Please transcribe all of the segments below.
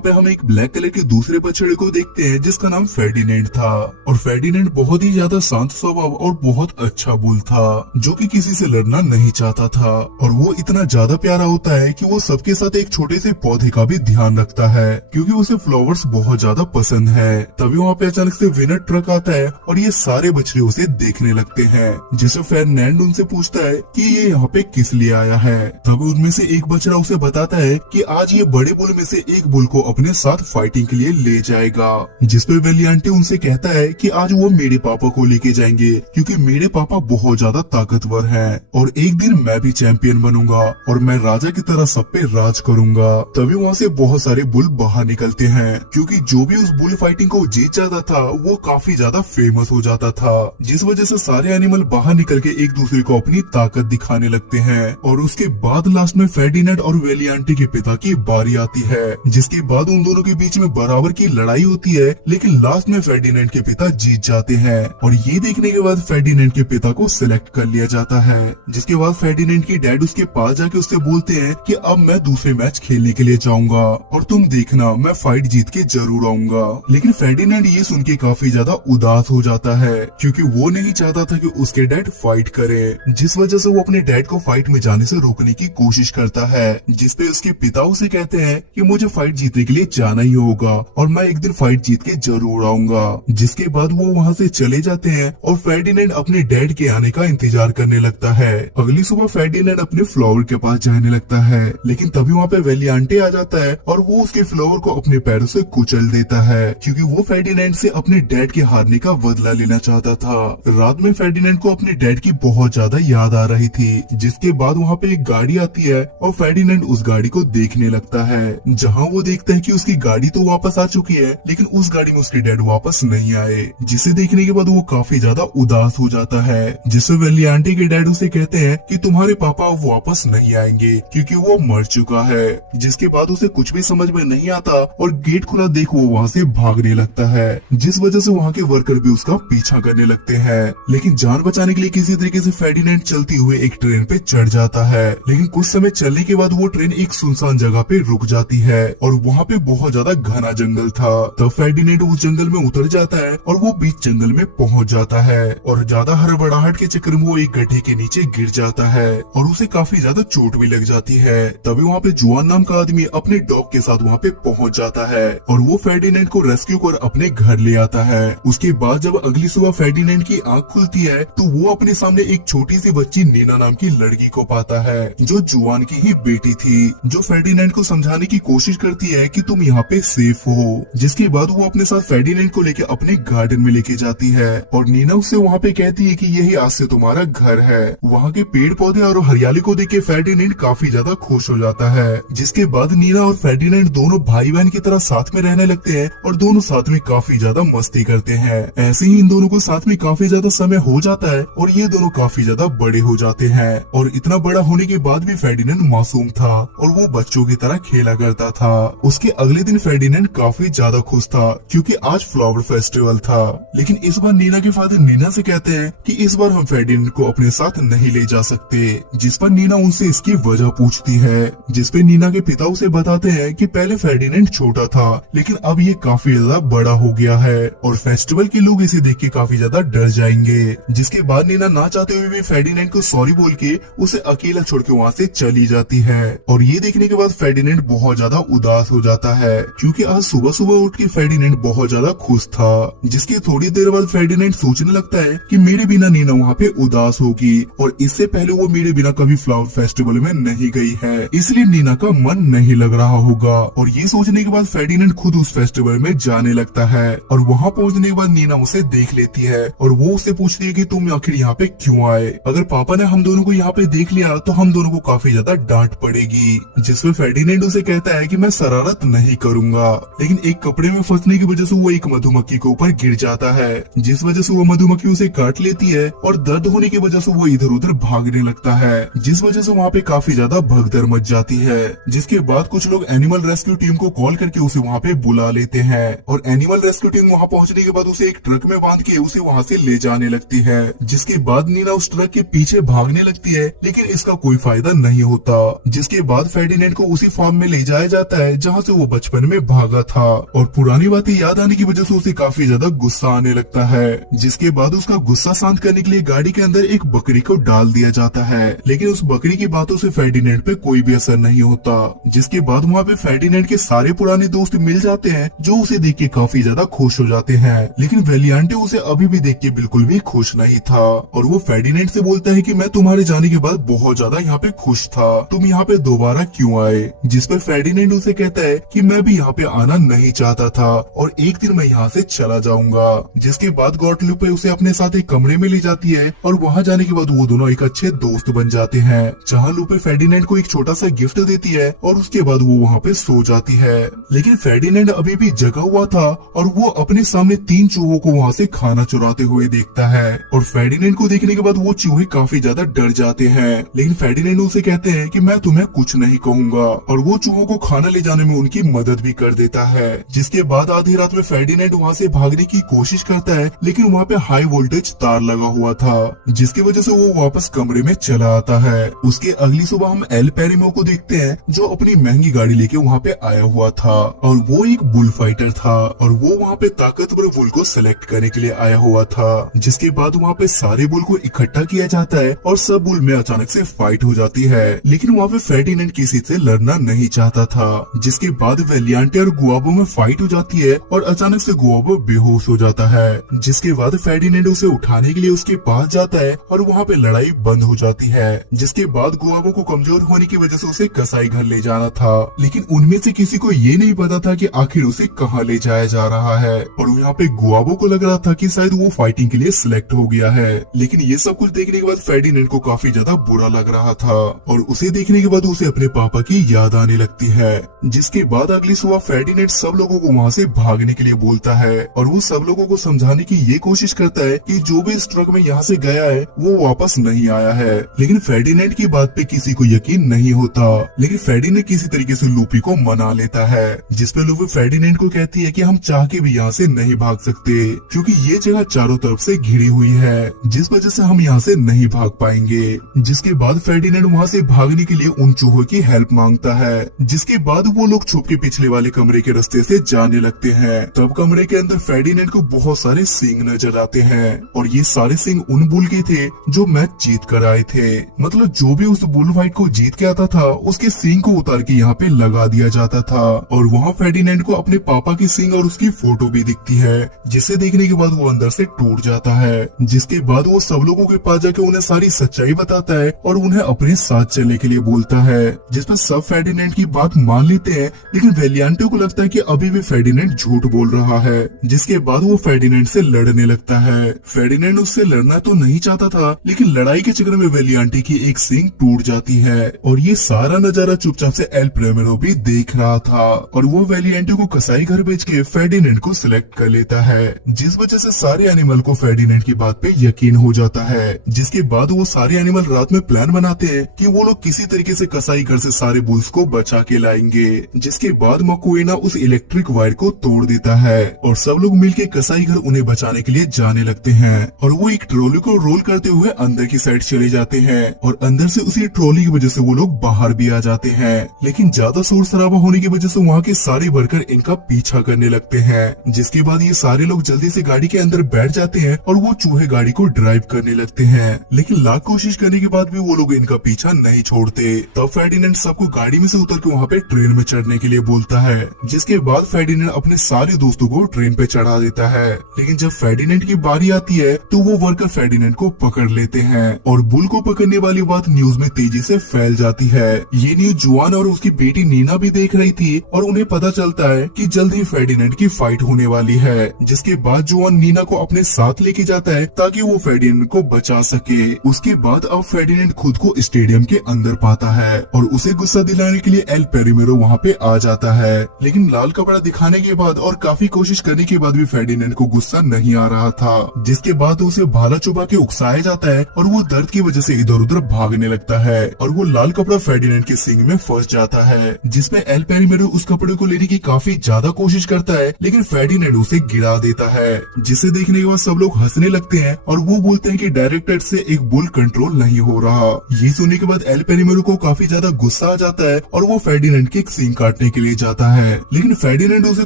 वहाँ पे हम एक ब्लैक कलर के दूसरे बछड़े को देखते हैं जिसका नाम फेर्डिनेंड था। और फेर्डिनेंड बहुत ही ज्यादा शांत स्वभाव और बहुत अच्छा बुल था, जो कि किसी से लड़ना नहीं चाहता था। और वो इतना ज्यादा प्यारा होता है कि वो सबके साथ एक छोटे से पौधे का भी ध्यान रखता है, क्योंकि उसे फ्लावर्स बहुत ज्यादा पसंद है। तभी वहाँ पे अचानक से विनर ट्रक आता है और ये सारे बछड़े उसे देखने लगते हैं, जिसे फेर्डिनेंड उनसे पूछता है कि ये यहाँ पे किस लिए आया है। तभी उनमें से एक बछड़ा उसे बताता है कि आज ये बड़े बुल में से एक बुल को अपने साथ फाइटिंग के लिए ले जाएगा। जिसपे वेलियांटे उनसे कहता है कि आज वो मेरे पापा को लेके जाएंगे, क्योंकि मेरे पापा बहुत ज्यादा ताकतवर हैं और एक दिन मैं भी चैंपियन बनूंगा और मैं राजा की तरह सब पे राज करूंगा। तभी वहाँ से बहुत सारे बुल बाहर निकलते हैं, क्योंकि जो भी उस बुल फाइटिंग को जीत जाता था वो काफी ज्यादा फेमस हो जाता था, जिस वजह से सारे एनिमल बाहर निकल के एक दूसरे को अपनी ताकत दिखाने लगते हैं। और उसके बाद लास्ट में फेर्डिनेंड और वेलियांटे के पिता की बारी आती है, जिसके बाद उन दोनों के बीच में बराबर की लड़ाई होती है, लेकिन लास्ट में फेर्डिनेंड के पिता जीत जाते हैं। और ये देखने के बाद फेर्डिनेंड के पिता को सिलेक्ट कर लिया जाता है। जिसके बाद फेर्डिनेंड के डैड उसके पास जाके उससे बोलते हैं कि अब मैं दूसरे मैच खेलने के लिए जाऊंगा और तुम देखना मैं फाइट जीत के जरूर आऊंगा। लेकिन फेर्डिनेंड ये सुन के काफी ज्यादा उदास हो जाता है, क्योंकि वो नहीं चाहता था कि उसके डैड फाइट करे, जिस वजह से वो अपने डैड को फाइट में जाने से रोकने की कोशिश करता है। जिसपे उसके पिता उसे कहते हैं कि मुझे फाइट जीतने के लिए जाना ही होगा और मैं एक दिन फाइट जीत के जरूर आऊंगा। जिसके बाद वो वहाँ से चले जाते हैं और फेर्डिनेंड अपने डैड के आने का इंतजार करने लगता है। अगली सुबह फेर्डिनेंड अपने फ्लावर के पास जाने लगता है, लेकिन तभी वहाँ पे वेलियांटे आ जाता है और वो उसके फ्लावर को अपने पैरों से कुचल देता है, क्योंकि वो फेर्डिनेंड से अपने डैड के हारने का बदला लेना चाहता था। रात में फेर्डिनेंड को अपने डैड की बहुत ज्यादा याद आ रही थी। जिसके बाद वहाँ पे एक गाड़ी आती है और फेर्डिनेंड उस गाड़ी को देखने लगता है, जहाँ वो देखता है कि उसकी गाड़ी तो वापस आ चुकी है, लेकिन उस गाड़ी में उसके डैड वापस नहीं आए। जिसे देखने के बाद वो काफी ज्यादा उदास हो जाता है। जिससे वेलियांटे के डैड उसे कहते हैं कि तुम्हारे पापा अब वापस नहीं आएंगे, क्योंकि वो मर चुका है। जिसके बाद उसे कुछ भी समझ में नहीं आता और गेट खुला देख वो वहाँ से भागने लगता है, जिस वजह से वहाँ के वर्कर भी उसका पीछा करने लगते हैं। लेकिन जान बचाने के लिए किसी तरीके से फेर्डिनेंड चलती हुए एक ट्रेन पे चढ़ जाता है, लेकिन कुछ समय चलने के बाद वो ट्रेन एक सुनसान जगह पे रुक जाती है और वहाँ पे बहुत ज्यादा घना जंगल था। तब फेर्डिनेंड उस जंगल में उतर जाता है और वो बीच जंगल में पहुँच जाता है और ज्यादा हड़बड़ाहट के चक्कर में वो एक गड्ढे के नीचे गिर जाता है और उसे काफी ज्यादा चोट भी लग जाती है। तभी वहाँ पे जुआन नाम का आदमी अपने डॉग के साथ वहाँ पे पहुँच जाता है और वो फेर्डिनेंड को रेस्क्यू कर अपने घर ले आता है। उसके बाद जब अगली सुबह फेर्डिनेंड की आँख खुलती है तो वो अपने सामने एक छोटी सी बच्ची नीना नाम की लड़की को पाता है, जो जुआन की ही बेटी थी, जो फेर्डिनेंड को समझाने की कोशिश करती है कि तुम यहाँ पे सेफ हो। जिसके बाद वो अपने साथ फेर्डिनेंड को लेकर अपने गार्डन में लेके जाती है और नीना उससे वहाँ पे कहती है कि यही आज से तुम्हारा घर है। वहाँ के पेड़ पौधे और हरियाली को देख के फेर्डिनेंड काफी ज्यादा खुश हो जाता है। जिसके बाद नीना और फेर्डिनेंड दोनों भाई बहन की तरह साथ में रहने लगते हैं और दोनों साथ में काफी ज्यादा मस्ती करते हैं। ऐसे ही इन दोनों को साथ में काफी ज्यादा समय हो जाता है और ये दोनों काफी ज्यादा बड़े हो जाते हैं। और इतना बड़ा होने के बाद भी फेर्डिनेंड मासूम था और वो बच्चों की तरह खेला करता था। उसके अगले दिन फेर्डिनेंड काफी ज्यादा खुश था, क्योंकि आज फ्लावर फेस्टिवल था। लेकिन इस बार नीना के फादर नीना से कहते हैं कि इस बार हम फेर्डिनेंड को अपने साथ नहीं ले जा सकते। जिस पर नीना उनसे इसकी वजह पूछती है, जिसपे नीना के पिता उसे बताते हैं कि पहले फेर्डिनेंड छोटा था, लेकिन अब ये काफी ज्यादा बड़ा हो गया है और फेस्टिवल के लोग इसे देख के काफी ज्यादा डर जाएंगे। जिसके बाद नीना ना चाहते हुए भी फेर्डिनेंड को सॉरी बोल के उसे अकेला छोड़ के वहाँ से चली जाती है। और ये देखने के बाद फेर्डिनेंड बहुत ज्यादा उदास हो जाता है, क्योंकि आज सुबह सुबह उठ के फेर्डिनेंड बहुत ज्यादा खुश था। जिसके थोड़ी देर बाद फेर्डिनेंड सोचने लगता है कि मेरे बिना नीना वहाँ पे उदास होगी और इससे पहले वो मेरे बिना कभी फ्लावर फेस्टिवल में नहीं गई है, इसलिए नीना का मन नहीं लग रहा होगा। और ये सोचने के बाद फेर्डिनेंड खुद उस फेस्टिवल में जाने लगता है और वहाँ पहुँचने के बाद नीना उसे देख लेती है और वो उससे पूछती है कि तुम आखिर यहाँ पे क्यों आए? अगर पापा ने हम दोनों को यहाँ पे देख लिया तो हम दोनों को काफी ज्यादा डांट पड़ेगी। जिसमें फेर्डिनेंड उसे कहता है कि मैं शरारत नहीं करूंगा, लेकिन एक कपड़े में फंसने की वजह से वो एक मधुमक्खी के ऊपर गिर जाता है, जिस वजह से वो मधुमक्खी उसे काट लेती है और दर्द होने की वजह से वो इधर उधर भागने लगता है, जिस वजह से वहाँ पे काफी ज्यादा भगदड़ मच जाती है। जिसके बाद कुछ लोग एनिमल रेस्क्यू टीम को कॉल करके उसे वहाँ पे बुला लेते हैं और एनिमल रेस्क्यू टीम वहाँ पहुँचने के बाद उसे एक ट्रक में बांध के उसे वहाँ से ले जाने लगती है। जिसके बाद नीना उस ट्रक के पीछे भागने लगती है, लेकिन इसका कोई फायदा नहीं होता। जिसके बाद फेर्डिनेंड को उसी फार्म में ले जाया जाता है जहाँ से से वो बचपन में भागा था और पुरानी बातें याद आने की वजह से उसे काफी ज्यादा गुस्सा आने लगता है। जिसके बाद उसका गुस्सा शांत करने के लिए गाड़ी के अंदर एक बकरी को डाल दिया जाता है, लेकिन उस बकरी की बातों से फेर्डिनेंड पे कोई भी असर नहीं होता। जिसके बाद वहाँ पे फेर्डिनेंड के सारे पुराने दोस्त मिल जाते हैं जो उसे देख के काफी ज्यादा खुश हो जाते हैं, लेकिन वेलियांटे उसे अभी भी देख के बिल्कुल भी खुश नहीं था और वो फेर्डिनेंड से बोलता है कि मैं तुम्हारे जाने के बाद बहुत ज्यादा यहाँ पे खुश था, तुम यहाँ पे दोबारा क्यों आए? जिस पर फेर्डिनेंड उसे कहता है कि मैं भी यहाँ पे आना नहीं चाहता था और एक दिन मैं यहाँ से चला जाऊंगा। जिसके बाद गॉटलूपे उसे अपने साथ एक कमरे में ले जाती है और वहाँ जाने के बाद वो दोनों एक अच्छे दोस्त बन जाते हैं, जहाँ लूपे फेर्डिनेंड को एक छोटा सा गिफ्ट देती है और उसके बाद वो वहाँ पे सो जाती है। लेकिन फेर्डिनेंड अभी भी जगा हुआ था और वो अपने सामने 3 चूहों को वहाँ से खाना चुराते हुए देखता है और फेर्डिनेंड को देखने के बाद वो चूहे काफी ज्यादा डर जाते हैं, लेकिन फेर्डिनेंड उसे कहते हैं कि मैं तुम्हें कुछ नहीं कहूंगा और वो चूहों को खाना ले जाने में उनकी मदद भी कर देता है। जिसके बाद आधी रात में फेर्डिनेंड वहाँ से भागने की कोशिश करता है, लेकिन वहाँ पे हाई वोल्टेज तार लगा हुआ था, जिसकी वजह से वो वापस कमरे में चला आता है। उसके अगली सुबह हम एल पेरिमो को देखते हैं जो अपनी महंगी गाड़ी लेके वहाँ पे आया हुआ था और वो एक बुल फाइटर था और वो वहाँ पे ताकतवर बुल को सिलेक्ट करने के लिए आया हुआ था। जिसके बाद वहाँ पे सारे बुल को इकट्ठा किया जाता है और सब बुल में अचानक से फाइट हो जाती है, लेकिन वहाँ पे फेर्डिनेंड किसी से लड़ना नहीं चाहता था। जिसके बाद वेलियांटे और गुआबो में फाइट हो जाती है और अचानक से गुआबो बेहोश हो जाता है। जिसके बाद फेर्डिनेंड उसे उठाने के लिए उसके पास जाता है और वहाँ पे लड़ाई बंद हो जाती है। जिसके बाद गुआबो को कमजोर होने की वजह से उसे कसाई घर ले जाना था, लेकिन उनमें से किसी को ये नहीं पता था कि आखिर उसे कहाँ ले जाया जा रहा है और यहाँ पे गुआबो को लग रहा था कि शायद वो फाइटिंग के लिए सिलेक्ट हो गया है। लेकिन ये सब कुछ देखने के बाद फेर्डिनेंड को काफी ज्यादा बुरा लग रहा था और उसे देखने के बाद उसे अपने पापा की याद आने लगती है। जिसके बाद अगली सुबह फेर्डिनेंड सब लोगों को वहाँ से भागने के लिए बोलता है और वो सब लोगों को समझाने की ये कोशिश करता है कि जो भी इस ट्रक में यहाँ से गया है वो वापस नहीं आया है, लेकिन फेर्डिनेंड की बात पे किसी को यकीन नहीं होता। लेकिन फेर्डिनेंड किसी तरीके से लूपी को मना लेता है, जिसपे लूपी फेर्डिनेंड को कहती है कि हम चाह के भी यहाँ से नहीं भाग सकते क्योंकि ये जगह चारों तरफ से घिरी हुई है, जिस वजह से हम यहाँ से नहीं भाग पाएंगे। जिसके बाद फेर्डिनेंड वहाँ से भागने के लिए उन चूहों की हेल्प मांगता है। जिसके बाद वो लोग छुप के पिछले वाले कमरे के रास्ते से जाने लगते हैं। तब कमरे के अंदर फेर्डिनेंड को बहुत सारे सींग नजर आते हैं और ये सारे सींग उन बुल के थे जो मैच जीत कर आए थे। मतलब जो भी उस बुल फाइट को जीत के आता था उसके सींग को उतार के यहाँ पे लगा दिया जाता था और वहाँ फेर्डिनेंड को अपने पापा की सींग और उसकी फोटो भी दिखती है, जिसे देखने के बाद वो अंदर से टूट जाता है। जिसके बाद वो सब लोगों के पास जाके उन्हें सारी सच्चाई बताता है और उन्हें अपने साथ चलने के लिए बोलता है, जिसमें सब फेर्डिनेंड की बात मान लेते हैं, लेकिन वेलियांटे को लगता है कि अभी भी फेर्डिनेंड झूठ बोल रहा है। जिसके बाद वो फेर्डिनेंड से लड़ने लगता है। फेर्डिनेंड उससे लड़ना तो नहीं चाहता था, लेकिन लड़ाई के चक्कर में वेलियांटे की एक सींग टूट जाती है और ये सारा नजारा चुपचाप से एल प्रेमेरो भी देख रहा था और वो वेलियांटे को कसाई घर भेज के फेर्डिनेंड को सिलेक्ट कर लेता है, जिस वजह से सारे एनिमल को फेर्डिनेंड की बात पे यकीन हो जाता है। जिसके बाद वो सारे एनिमल रात में प्लान बनाते हैं कि वो लोग किसी तरीके से कसाई घर से सारे बुल्स को बचा के लाएंगे। जिसके बाद मकुएना उस इलेक्ट्रिक वायर को तोड़ देता है और सब लोग मिलके कसाई घर उन्हें बचाने के लिए जाने लगते हैं और वो एक ट्रॉली को रोल करते हुए अंदर की साइड चले जाते हैं और अंदर से उसी ट्रॉली की वजह से वो लोग बाहर भी आ जाते हैं। लेकिन ज्यादा शोर शराबा होने की वजह से वहाँ के सारे वर्कर इनका पीछा करने लगते हैं। जिसके बाद ये सारे लोग जल्दी से गाड़ी के अंदर बैठ जाते हैं और वो चूहे गाड़ी को ड्राइव करने लगते हैं, लेकिन लाख कोशिश करने के बाद भी वो लोग इनका पीछा नहीं छोड़ते। तब फेर्डिनेंड सबको गाड़ी में से उतर के वहाँ पे ट्रेन में चढ़ने के लिए बोलता है। जिसके बाद फेर्डिनेंड अपने सारे दोस्तों को ट्रेन पे चढ़ा देता है, लेकिन जब फेर्डिनेंड की बारी आती है तो वो वर्कर फेर्डिनेंड को पकड़ लेते हैं और बुल को पकड़ने वाली बात न्यूज में तेजी से फैल जाती है। ये न्यूज जुआन और उसकी बेटी नीना भी देख रही थी और उन्हें पता चलता है कि जल्द ही फेर्डिनेंड की फाइट होने वाली है। जिसके बाद जुआन नीना को अपने साथ लेके जाता है ताकि वो फेर्डिनेंड को बचा सके। उसके बाद अब फेर्डिनेंड खुद को स्टेडियम के अंदर पाता है और उसे गुस्सा दिलाने के लिए एल पेरिमेरो वहाँ पे आ जाता है, लेकिन लाल कपड़ा दिखाने के बाद और काफी कोशिश करने के बाद भी फेर्डिनेंड को गुस्सा नहीं आ रहा था। जिसके बाद उसे भाला चुबा के उकसाया जाता है और वो दर्द की वजह से इधर उधर भागने लगता है और वो लाल कपड़ा फेर्डिनेंड के सींग में फंस जाता है, जिसमें एल पेरिमेरो उस कपड़े को लेने की काफी ज्यादा कोशिश करता है, लेकिन फेर्डिनेंड उसे गिरा देता है। जिसे देखने के बाद सब लोग हंसने लगते हैं और वो बोलते हैं कि डायरेक्टर से एक बुल कंट्रोल नहीं हो रहा। ये सुनने के बाद एल पेरिमेरो को काफी ज्यादा गुस्सा आ जाता है और वो फेर्डिनेंड की एक सींग काट काटने के लिए जाता है, लेकिन फेर्डिनेंड उसे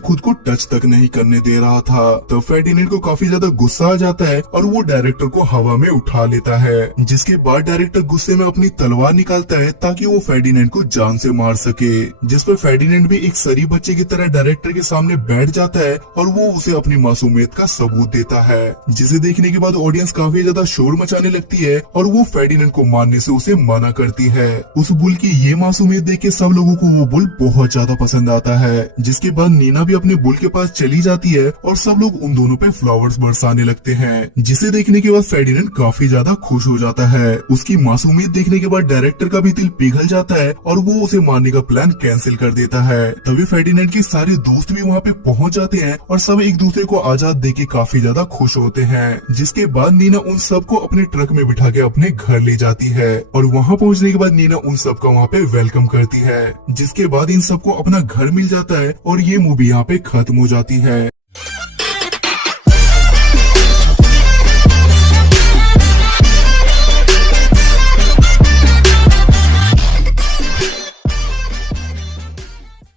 खुद को टच तक नहीं करने दे रहा था। तो फेर्डिनेंड को काफी ज्यादा गुस्सा आ जाता है और वो डायरेक्टर को हवा में उठा लेता है, जिसके बाद डायरेक्टर गुस्से में अपनी तलवार निकालता है ताकि वो फेर्डिनेंड को जान से मार सके, जिस पर फेर्डिनेंड भी एक सरी बच्चे की तरह डायरेक्टर के सामने बैठ जाता है और वो उसे अपनी मासूमियत का सबूत देता है, जिसे देखने के बाद ऑडियंस काफी ज्यादा शोर मचाने लगती है और वो फेर्डिनेंड को मारने से उसे मना करती है। उस बुल की ये मासूमियत देख के सब लोगों को वो बुल बहुत ज्यादा पसंद आता है, जिसके बाद नीना भी अपने बुल के पास चली जाती है और सब लोग उन दोनों पे फ्लावर्स बरसाने लगते हैं, जिसे देखने के बाद फेर्डिनेंड काफी ज्यादा खुश हो जाता है। उसकी मासूमियत देखने के बाद डायरेक्टर का भी दिल पिघल जाता है और वो उसे मारने का प्लान कैंसिल कर देता है। तभी फेर्डिनेंड के सारे दोस्त भी वहाँ पे पहुँच जाते हैं और सब एक दूसरे को आजाद देख के काफी ज्यादा खुश होते हैं, जिसके बाद नीना उन सबको अपने ट्रक में बिठा के अपने घर ले जाती है और वहाँ पहुँचने के बाद नीना उन सबका वहाँ पे वेलकम करती है, जिसके बाद इन सबको अपना घर मिल जाता है और ये मूवी यहाँ पे खत्म हो जाती है।